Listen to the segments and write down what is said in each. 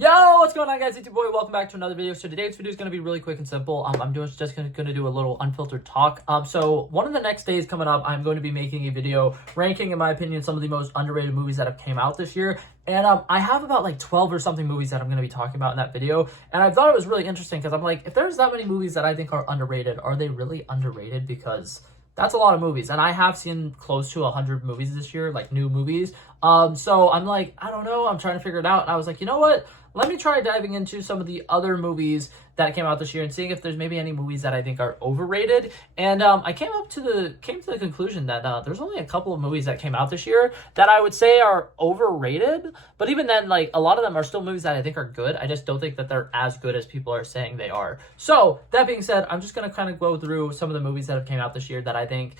Yo, what's going on, guys? It's your boy. Welcome back to another video. So today's video is going to be really quick and simple. I'm just going to do a little unfiltered talk. So one of the next days coming up, I'm going to be making a video ranking, in my opinion, some of the most underrated movies that have came out this year. And I have about like 12 or something movies that I'm going to be talking about in that video. And I thought it was really interesting because I'm like, if there's that many movies that I think are underrated, are they really underrated? Because that's a lot of movies, and I have seen close to 100 movies this year, like new movies. So I'm like, I don't know, I'm trying to figure it out. And I was like, you know what? Let me try diving into some of the other movies that came out this year and seeing if there's maybe any movies that I think are overrated. And I came to the conclusion that there's only a couple of movies that came out this year that I would say are overrated. But even then, like, a lot of them are still movies that I think are good. I just don't think that they're as good as people are saying they are. So that being said, I'm just gonna kind of go through some of the movies that have came out this year that I think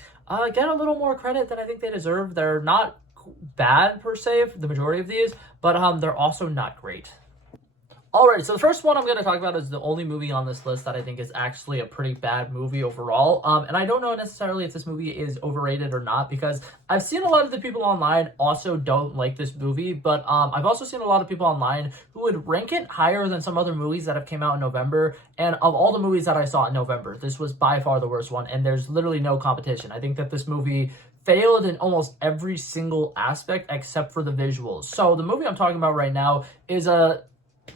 get a little more credit than I think they deserve. They're not bad per se for the majority of these, but they're also not great. Alright, so the first one I'm going to talk about is the only movie on this list that I think is actually a pretty bad movie overall. And I don't know necessarily if this movie is overrated or not, because I've seen a lot of the people online also don't like this movie, but I've also seen a lot of people online who would rank it higher than some other movies that have came out in November. And of all the movies that I saw in November, this was by far the worst one, and there's literally no competition. I think that this movie failed in almost every single aspect except for the visuals. So the movie I'm talking about right now is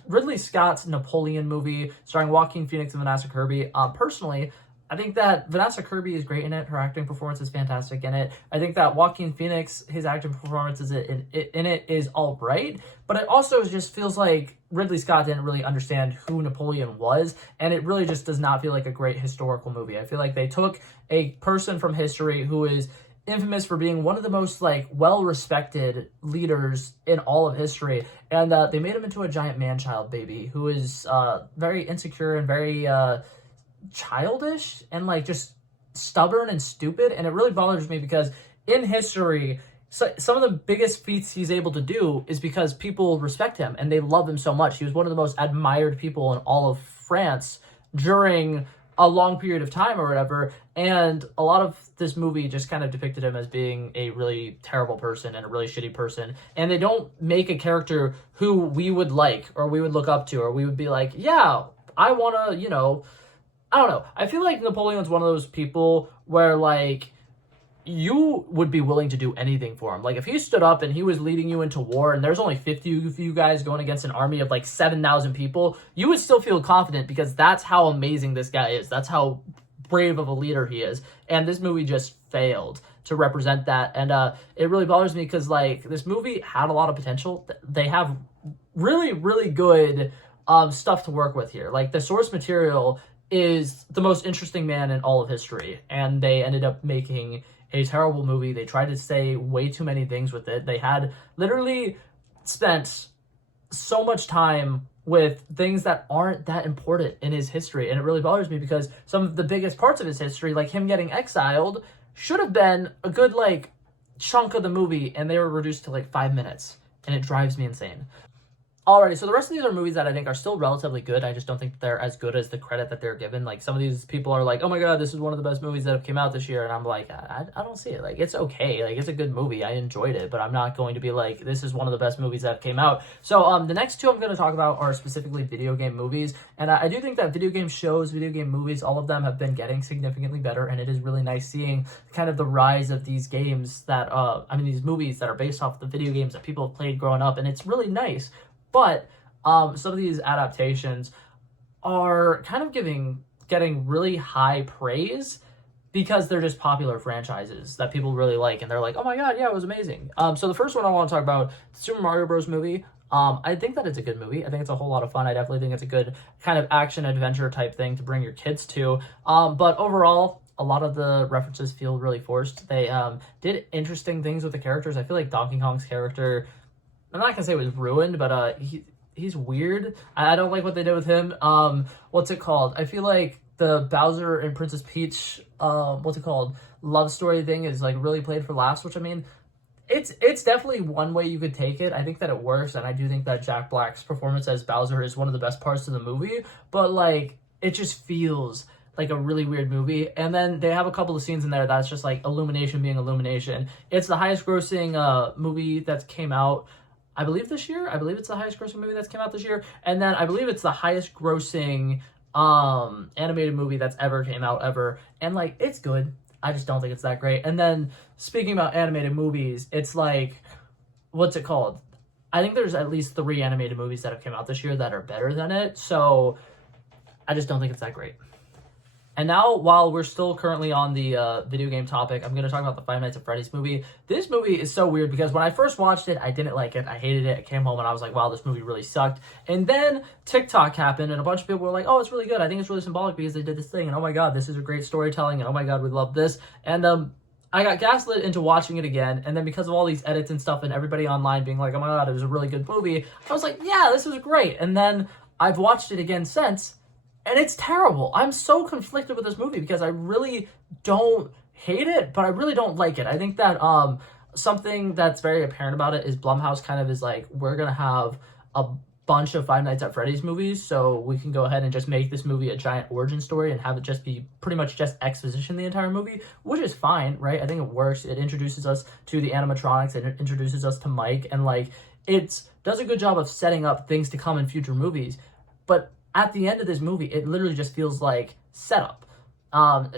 Ridley Scott's Napoleon movie starring Joaquin Phoenix and Vanessa Kirby. Personally, I think that Vanessa Kirby is great in it. Her acting performance is fantastic in it. I think that Joaquin Phoenix, his acting performance in it is all right, but it also just feels like Ridley Scott didn't really understand who Napoleon was, and it really just does not feel like a great historical movie. I feel like they took a person from history who is infamous for being one of the most like well-respected leaders in all of history, and they made him into a giant man-child baby who is very insecure and very childish and like just stubborn and stupid. And it really bothers me because in history, some of the biggest feats he's able to do is because people respect him and they love him so much. He was one of the most admired people in all of France during a long period of time or whatever, and a lot of this movie just kind of depicted him as being a really terrible person and a really shitty person, and they don't make a character who we would like or we would look up to or we would be like, yeah, I want to, you know, I don't know. I feel like Napoleon's one of those people where like you would be willing to do anything for him. Like if he stood up and he was leading you into war and there's only 50 of you guys going against an army of like 7,000 people, you would still feel confident because that's how amazing this guy is. That's how brave of a leader he is. And this movie just failed to represent that. And it really bothers me because like this movie had a lot of potential. They have really, really good stuff to work with here. Like the source material is the most interesting man in all of history, and they ended up making a terrible movie. They tried to say way too many things with it. They had literally spent so much time with things that aren't that important in his history, and it really bothers me because some of the biggest parts of his history, like him getting exiled, should have been a good like chunk of the movie, and they were reduced to like 5 minutes, and it drives me insane. Alrighty, so the rest of these are movies that I think are still relatively good. I just don't think they're as good as the credit that they're given. Like, some of these people are like, oh my god, this is one of the best movies that have came out this year. And I'm like, I don't see it. Like, it's okay. Like, it's a good movie. I enjoyed it. But I'm not going to be like, this is one of the best movies that have came out. So, the next two I'm going to talk about are specifically video game movies. And I do think that video game shows, video game movies, all of them have been getting significantly better. And it is really nice seeing kind of the rise of these games that, these movies that are based off the video games that people have played growing up. And it's really nice. But some of these adaptations are kind of getting really high praise because they're just popular franchises that people really like, and they're like, oh my god, yeah, it was amazing. So the first one I want to talk about, the Super Mario Bros. Movie. I think that it's a good movie. I think it's a whole lot of fun. I definitely think it's a good kind of action adventure type thing to bring your kids to. But overall, a lot of the references feel really forced. They did interesting things with the characters. I feel like Donkey Kong's character, I'm not gonna say it was ruined, but he's weird. I don't like what they did with him. What's it called? I feel like the Bowser and Princess Peach, love story thing is like really played for laughs, which I mean, it's definitely one way you could take it. I think that it works, and I do think that Jack Black's performance as Bowser is one of the best parts of the movie, but like, it just feels like a really weird movie. And then they have a couple of scenes in there that's just like Illumination being Illumination. It's the highest grossing movie that came out I believe this year. I believe it's the highest grossing movie that's came out this year. And then I believe it's the highest grossing animated movie that's ever came out ever. And like, it's good. I just don't think it's that great. And then speaking about animated movies, it's like, what's it called? I think there's at least 3 animated movies that have come out this year that are better than it. So I just don't think it's that great. And now, while we're still currently on the video game topic, I'm going to talk about the Five Nights at Freddy's movie. This movie is so weird because when I first watched it, I didn't like it. I hated it. I came home and I was like, wow, this movie really sucked. And then TikTok happened and a bunch of people were like, oh, it's really good. I think it's really symbolic because they did this thing. And oh my God, this is a great storytelling. And oh my God, we love this. And I got gaslit into watching it again. And then because of all these edits and stuff and everybody online being like, oh my God, it was a really good movie, I was like, yeah, this was great. And then I've watched it again since. And it's terrible. I'm so conflicted with this movie because I really don't hate it, but I really don't like it. I think that something that's very apparent about it is Blumhouse kind of is like, we're going to have a bunch of Five Nights at Freddy's movies, so we can go ahead and just make this movie a giant origin story and have it just be pretty much just exposition the entire movie, which is fine, right? I think it works. It introduces us to the animatronics, it introduces us to Mike, and like, it does a good job of setting up things to come in future movies, but at the end of this movie, it literally just feels like setup.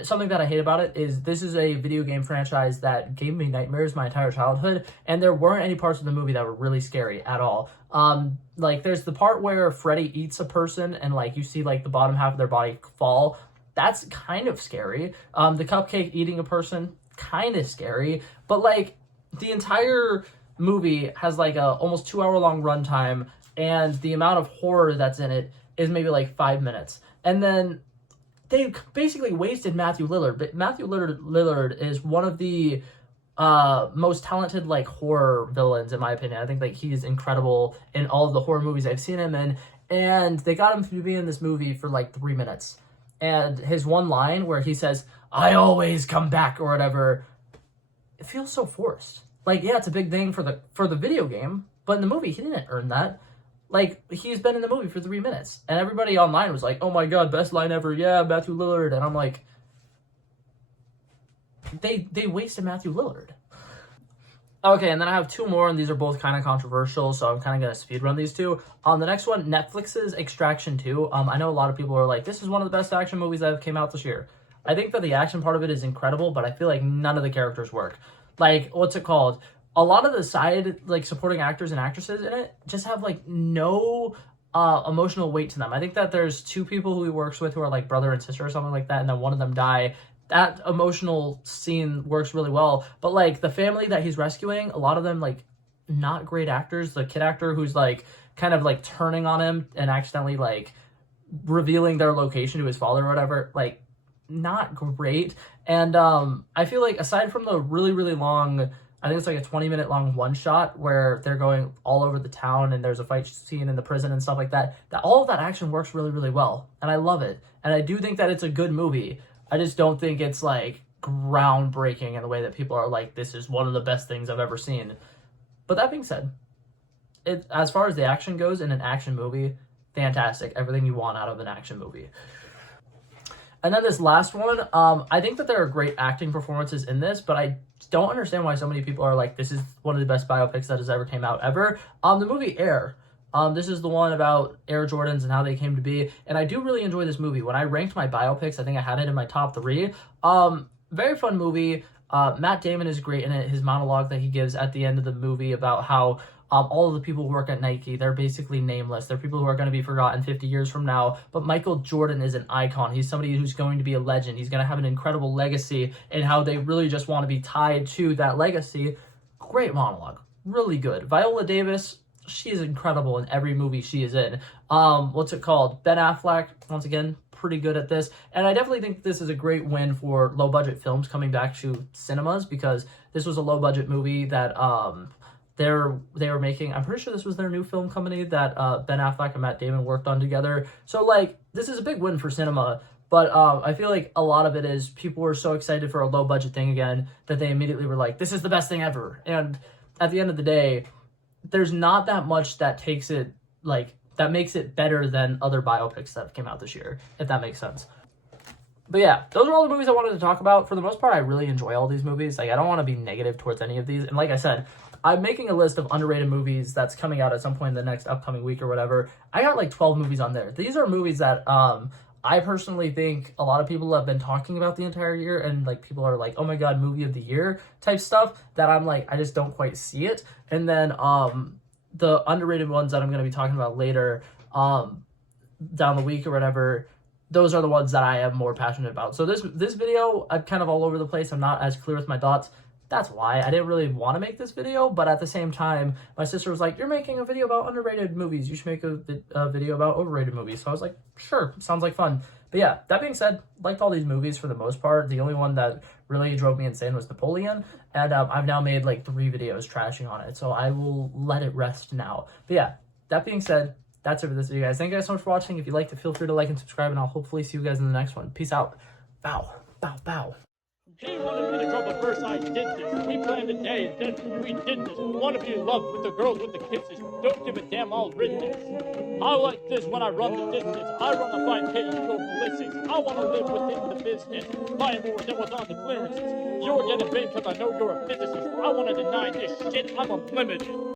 Something that I hate about it is this is a video game franchise that gave me nightmares my entire childhood, and there weren't any parts of the movie that were really scary at all. Like, there's the part where Freddy eats a person, and, like, you see, like, the bottom half of their body fall. That's kind of scary. The cupcake eating a person, kind of scary. But, like, the entire movie has, like, a almost 2-hour-long runtime, and the amount of horror that's in it is maybe like 5 minutes. And then they basically wasted Matthew Lillard. But Matthew Lillard is one of the most talented like horror villains in my opinion. I think like he's incredible in all of the horror movies I've seen him in. And they got him to be in this movie for like 3 minutes. And his one line where he says, "I always come back," or whatever, it feels so forced. Like, yeah, it's a big thing for the video game, but in the movie he didn't earn that. Like, he's been in the movie for 3 minutes. And everybody online was like, oh my God, best line ever. Yeah, Matthew Lillard. And I'm like, they wasted Matthew Lillard. Okay, and then I have 2 more, and these are both kind of controversial, so I'm kind of going to speed run these 2. The next one, Netflix's Extraction 2. I know a lot of people are like, this is one of the best action movies that came out this year. I think that the action part of it is incredible, but I feel like none of the characters work. Like, what's it called? A lot of the side, like, supporting actors and actresses in it just have, like, no emotional weight to them. I think that there's 2 people who he works with who are, like, brother and sister or something like that, and then one of them die. That emotional scene works really well. But, like, the family that he's rescuing, a lot of them, like, not great actors. The kid actor who's, like, kind of, like, turning on him and accidentally, like, revealing their location to his father or whatever, like, not great. And I feel like aside from the really, really long... I think it's like a 20-minute long one-shot where they're going all over the town and there's a fight scene in the prison and stuff like that, that all of that action works really, really well. And I love it. And I do think that it's a good movie. I just don't think it's, like, groundbreaking in the way that people are like, this is one of the best things I've ever seen. But that being said, as far as the action goes in an action movie, fantastic. Everything you want out of an action movie. And then this last one, I think that there are great acting performances in this, but I don't understand why so many people are like, this is one of the best biopics that has ever came out ever. The movie Air. This is the one about Air Jordans and how they came to be. And I do really enjoy this movie. When I ranked my biopics, I think I had it in my top 3. Very fun movie. Matt Damon is great in it. His monologue that he gives at the end of the movie about how all of the people who work at Nike, they're basically nameless. They're people who are going to be forgotten 50 years from now. But Michael Jordan is an icon. He's somebody who's going to be a legend. He's going to have an incredible legacy, and how they really just want to be tied to that legacy. Great monologue. Really good. Viola Davis, she is incredible in every movie she is in. What's it called? Ben Affleck, once again, pretty good at this. And I definitely think this is a great win for low-budget films coming back to cinemas, because this was a low-budget movie that... they were making, I'm pretty sure this was their new film company that Ben Affleck and Matt Damon worked on together. So, like, this is a big win for cinema. But I feel like a lot of it is people were so excited for a low-budget thing again that they immediately were like, this is the best thing ever. And at the end of the day, there's not that much that takes it, like, that makes it better than other biopics that came out this year, if that makes sense. But yeah, those are all the movies I wanted to talk about. For the most part, I really enjoy all these movies. Like, I don't want to be negative towards any of these. And like I said, I'm making a list of underrated movies that's coming out at some point in the next upcoming week or whatever. I got like 12 movies on there. These are movies that I personally think a lot of people have been talking about the entire year, and like people are like, oh my god, movie of the year type stuff, that I'm like, I just don't quite see it. And then the underrated ones that I'm going to be talking about later down the week or whatever, those are the ones that I am more passionate about. So this video, I'm kind of all over the place. I'm not as clear with my thoughts. That's why I didn't really want to make this video, but at the same time, my sister was like, you're making a video about underrated movies. You should make a video about overrated movies. So I was like, sure, sounds like fun. But yeah, that being said, liked all these movies for the most part. The only one that really drove me insane was Napoleon, and I've now made like 3 videos trashing on it, so I will let it rest now. But yeah, that being said, that's it for this video, guys. Thank you guys so much for watching. If you liked it, feel free to like and subscribe, and I'll hopefully see you guys in the next one. Peace out. Bow, bow, bow. He wanted me to trouble first, I did this. We planned a day, and then we did this. Want to be in love with the girls with the kisses. Don't give a damn, I'll rid this. I like this when I run the distance. I run a 5K, you go ballistics. I want to live within the business. Buy more than what's on the clearances. You're getting big because I know you're a physicist. I want to deny this shit, I'm unlimited.